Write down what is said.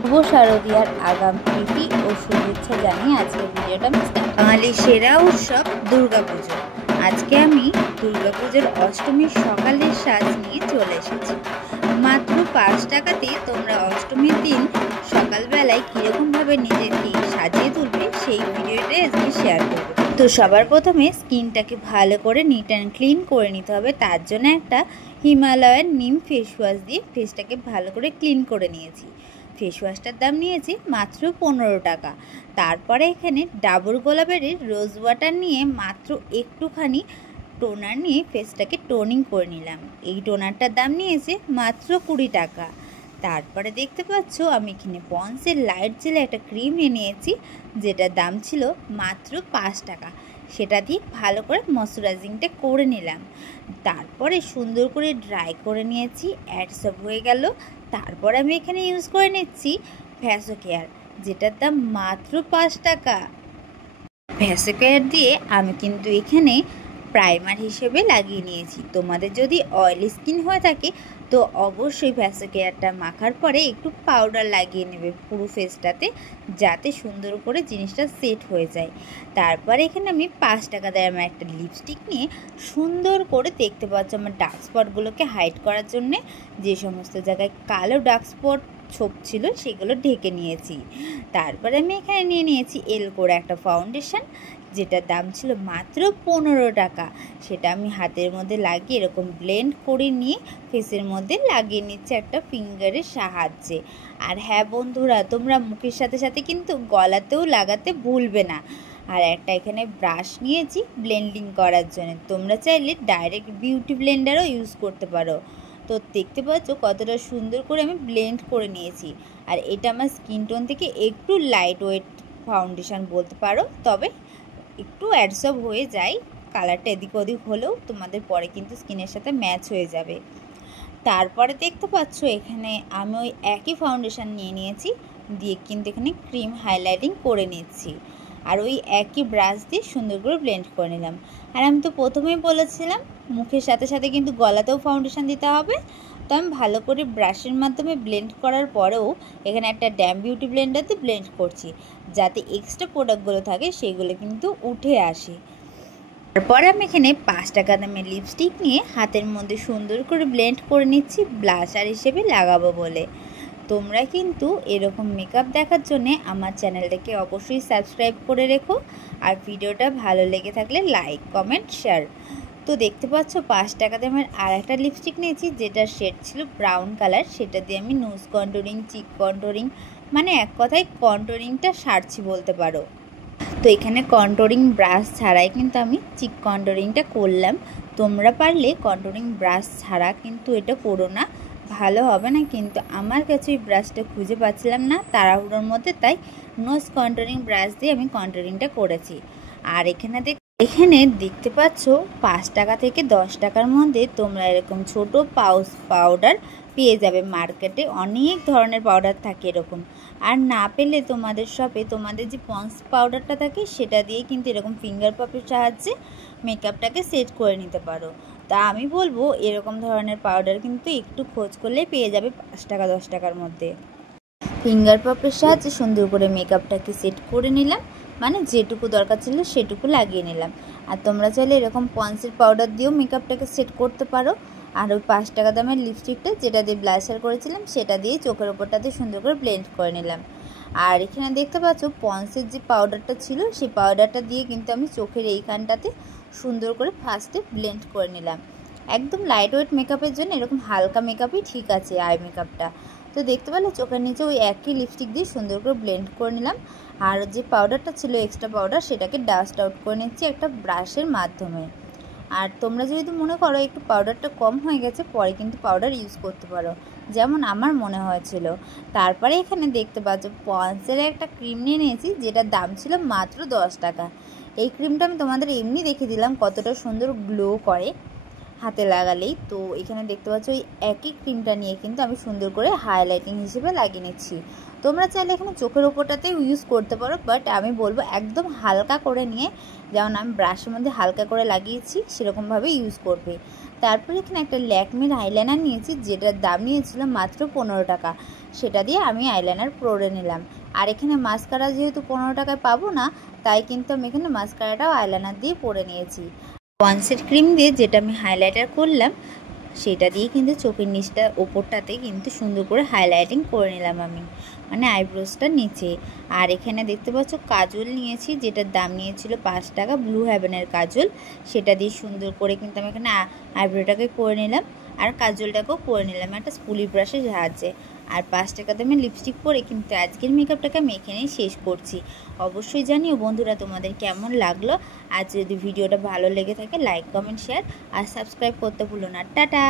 শুভ শারদীয়ার আগাম প্রীতি ও শুভেচ্ছা জানিয়ে আজকের ভিডিওটা আমি বাঙালির সেরা উৎসব দুর্গাপুজো। আজকে আমি দুর্গাপুজোর অষ্টমীর সকালের সাজ নিয়ে চলে এসেছি। মাত্র 5 টাকাতে তোমরা অষ্টমীর দিন সকালবেলায় কীরকমভাবে নিজেকে সাজিয়ে তুলবে সেই ভিডিওটাই আজকে শেয়ার করবো। তো সবার প্রথমে স্কিনটাকে ভালো করে নিট অ্যান্ড ক্লিন করে নিতে হবে। তার জন্য একটা হিমালয়ান নিম ফেস ওয়াশ দিয়ে ফেসটাকে ভালো করে ক্লিন করে নিয়েছি। ফেস ওয়াশটার দাম নিয়েছি মাত্র 15 টাকা। তারপরে এখানে ডাবর গোলাপের রোজ ওয়াটার নিয়ে মাত্র একটুখানি টোনার নিয়ে ফেসটাকে টোনিং করে নিলাম। এই টোনারটার দাম নিয়েছে মাত্র 20 টাকা। তারপরে দেখতে পাচ্ছ আমি এখানে পন্সের লাইট জেলে একটা ক্রিম নিয়েছি, যেটার দাম ছিল মাত্র 5 টাকা। সেটা দিয়ে ভালো করে ময়শ্চারাইজিংটা করে নিলাম। তারপরে সুন্দর করে ড্রাই করে নিয়েছি, অ্যাডসব হয়ে গেল। তারপর আমি এখানে ইউজ করে নিচ্ছি ভ্যাসো কেয়ার, যেটার দাম মাত্র 5 টাকা। ভ্যাসো কেয়ার দিয়ে আমি কিন্তু এখানে প্রাইমার হিসেবে লাগিয়ে নিয়েছি। তোমাদের যদি অয়েলি স্কিন হয়ে থাকে তো অবশ্যই ভ্যাসো কেয়ারটা মাখার পরে একটু পাউডার লাগিয়ে নেবে পুরো ফেসটাতে, যাতে সুন্দর করে জিনিসটা সেট হয়ে যায়। তারপরে এখানে আমি 5 টাকা দিয়ে আমার একটা লিপস্টিক নিয়ে সুন্দর করে, দেখতে পাচ্ছ আমার ডার্ক স্পটগুলোকে হাইড করার জন্যে যে সমস্ত জায়গায় কালো ডার্ক স্পট ছোপ ছিল সেগুলো ঢেকে নিয়েছি। তারপরে আমি এখানে নিয়ে নিয়েছি এলকোর একটা ফাউন্ডেশন, যেটার দাম ছিল মাত্র 15 টাকা। সেটা আমি হাতের মধ্যে লাগিয়ে এরকম ব্লেন্ড করে নিয়ে ফেসের মধ্যে লাগিয়ে নিচ্ছে একটা ফিঙ্গারের সাহায্যে। আর হ্যাঁ বন্ধুরা, তোমরা মুখের সাথে সাথে কিন্তু গলাতেও লাগাতে ভুলবে না। আর একটা এখানে ব্রাশ নিয়েছি ব্লেন্ডিং করার জন্য। তোমরা চাইলে ডাইরেক্ট বিউটি ব্লেন্ডারও ইউজ করতে পারো। তো দেখতে পাচ্ছ কতটা সুন্দর করে আমি ব্লেন্ড করে নিয়েছি। আর এটা আমার স্কিন টোন থেকে একটু লাইট ওয়েট ফাউন্ডেশন বলতে পারো, তবে একটু অ্যাডসব হয়ে যায়। কালারটা এদিক ওদিক হলেও তোমাদের পরে কিন্তু স্কিনের সাথে ম্যাচ হয়ে যাবে। তারপরে দেখতে পাচ্ছ এখানে আমি ওই একই ফাউন্ডেশন নিয়ে নিয়েছি, দিয়ে কিন্তু এখানে ক্রিম হাইলাইটিং করে নিচ্ছি। আর ওই একই ব্রাশ দিয়ে সুন্দর করে ব্লেন্ড করে নিলাম। আর আমি তো প্রথমেই বলেছিলাম মুখের সাথে সাথে কিন্তু গলাতেও ফাউন্ডেশন দিতে হবে। তো আমি ভালো করে ব্রাশের মাধ্যমে ব্লেন্ড করার পরেও এখানে একটা ড্যাম বিউটি ব্লেন্ডার দিয়ে ব্লেন্ড করছি, যাতে এক্সট্রা প্রোডাক্টগুলো থাকে সেগুলো কিন্তু উঠে আসে। তারপরে আমি এখানে 5 টাকা দামের লিপস্টিক নিয়ে হাতের মধ্যে সুন্দর করে ব্লেন্ড করে নিচ্ছি ব্লাশার হিসেবে লাগাবো বলে। তোমরা কিন্তু এরকম মেকআপ দেখার জন্যে আমার চ্যানেলটাকে অবশ্যই সাবস্ক্রাইব করে রেখো। আর ভিডিওটা ভালো লেগে থাকলে লাইক কমেন্ট শেয়ার। তো দেখতে পাচ্ছ 5 টাকা দামের আর একটা লিপস্টিক নিয়েছি, যেটার শেড ছিল ব্রাউন কালার। সেটা দিয়ে আমি নোজ কন্টুরিং, চিক কন্টুরিং, মানে এক কথায় কন্টুরিংটা সারছি বলতে পারো। তো এখানে কন্টুরিং ব্রাশ ছাড়াই কিন্তু আমি চিক কন্টুরিংটা করলাম। তোমরা পারলে কন্টুরিং ব্রাশ ছাড়া কিন্তু এটা করো না, ভালো হবে না। কিন্তু আমার কাছে ওই ব্রাশটা খুঁজে পাচ্ছিলাম না তাড়াহুড়োর মধ্যে, তাই নোজ কন্টুরিং ব্রাশ দিয়ে আমি কন্টুরিংটা করেছি। আর এখানে দেখতে পাচ্ছ 5 টাকা থেকে 10 টাকার মধ্যে তোমরা এরকম ছোট পাউচ পাউডার পেয়ে যাবে। মার্কেটে অনেক ধরনের পাউডার থাকে এরকম। আর না পেলে তোমাদের শপে তোমাদের যে পন্স পাউডারটা থাকে সেটা দিয়ে কিন্তু এরকম ফিঙ্গার পপের সাহায্যে মেকআপটাকে সেট করে নিতে পারো। তা আমি বলবো এরকম ধরনের পাউডার কিন্তু একটু খোঁজ করলে পেয়ে যাবে 5 টাকা 10 টাকার মধ্যে। ফিঙ্গার পপের সাহায্যে সুন্দর করে মেকআপটাকে সেট করে নিলাম, মানে যেটুকু দরকার ছিল সেটুকু লাগিয়ে নিলাম। আর তোমরা চাইলে এরকম পন্সের পাউডার দিয়েও মেকআপটাকে সেট করতে পারো। আর ওই 5 টাকা দামের লিপস্টিকটা যেটা দিয়ে ব্লাশার করেছিলাম সেটা দিয়ে চোখের ওপরটাতে সুন্দর করে ব্লেন্ড করে নিলাম। আর এখানে দেখতে পাচ্ছ পন্সের যে পাউডারটা ছিল সেই পাউডারটা দিয়ে কিন্তু আমি চোখের এইখানটাতে সুন্দর করে ফার্স্টে ব্লেন্ড করে নিলাম। একদম লাইট ওয়েট মেকআপের জন্য এরকম হালকা মেকআপই ঠিক আছে আই মেকআপটা। তো দেখতে পেলে চোখের নিচে ওই একই লিপস্টিক দিয়ে সুন্দর করে ব্লেন্ড করে নিলাম। আর যে পাউডারটা ছিল এক্সট্রা পাউডার সেটাকে ডাস্ট আউট করে নিচ্ছি একটা ব্রাশের মাধ্যমে। আর তোমরা যদি মনে করো একটু পাউডারটা কম হয়ে গেছে পরে কিন্তু পাউডার ইউজ করতে পারো, যেমন আমার মনে হয়েছিল। তারপরে এখানে দেখতে পাচ্ছ পন্সের একটা ক্রিম নিয়ে নিয়েছি, যেটার দাম ছিল মাত্র 10 টাকা। এই ক্রিমটা আমি তোমাদের এমনি দেখে দিলাম কতটা সুন্দর গ্লো করে হাতে লাগালেই। তো এখানে দেখতে পাচ্ছ ওই একই ক্রিমটা নিয়ে কিন্তু আমি সুন্দর করে হাইলাইটিং হিসেবে লাগিয়ে নিচ্ছি। তোমরা চাইলে এখানে চোখের ওপরটাতেও ইউজ করতে পারো, বাট আমি বলবো একদম হালকা করে নিয়ে, যেমন আমি ব্রাশের মধ্যে হালকা করে লাগিয়েছি সেরকমভাবে ইউজ করবে। তারপর এখানে একটা ল্যাকমির আইলাইনার নিয়েছি, যেটার দাম নিয়েছিল মাত্র 15 টাকা। সেটা দিয়ে আমি আইলাইনার পরে নিলাম। আর এখানে মাস্কারা যেহেতু 15 টাকায় পাবো না, তাই কিন্তু আমি এখানে মাস্কারাটাও আইলাইনার দিয়ে পরে নিয়েছি। পন্সের ক্রিম দিয়ে যেটা আমি হাইলাইটার করলাম, সেটা দিয়ে কিন্তু চোখের নিচটা ওপরটাতে কিন্তু সুন্দর করে হাইলাইটিং করে নিলাম আমি, মানে আইব্রোসটার নিচে। আর এখানে দেখতে পাচ্ছ কাজল নিয়েছি, যেটার দাম নিয়েছিল 5 টাকা, ব্লু হেভেনের কাজল। সেটা দিয়ে সুন্দর করে কিন্তু আমি এখানে আইব্রোটাকে করে নিলাম আর কাজলটাকেও করে নিলাম একটা স্পুলি ব্রাশের সাহায্যে। আর 5 টাকা দামে লিপস্টিক পরে কিন্তু আজকের মেকআপটাকে আমি এখানেই শেষ করছি। অবশ্যই জানিও বন্ধুরা তোমাদের কেমন লাগলো। আর যদি ভিডিওটা ভালো লেগে থাকে লাইক কমেন্ট শেয়ার আর সাবস্ক্রাইব করতে ভুলো না। টাটা।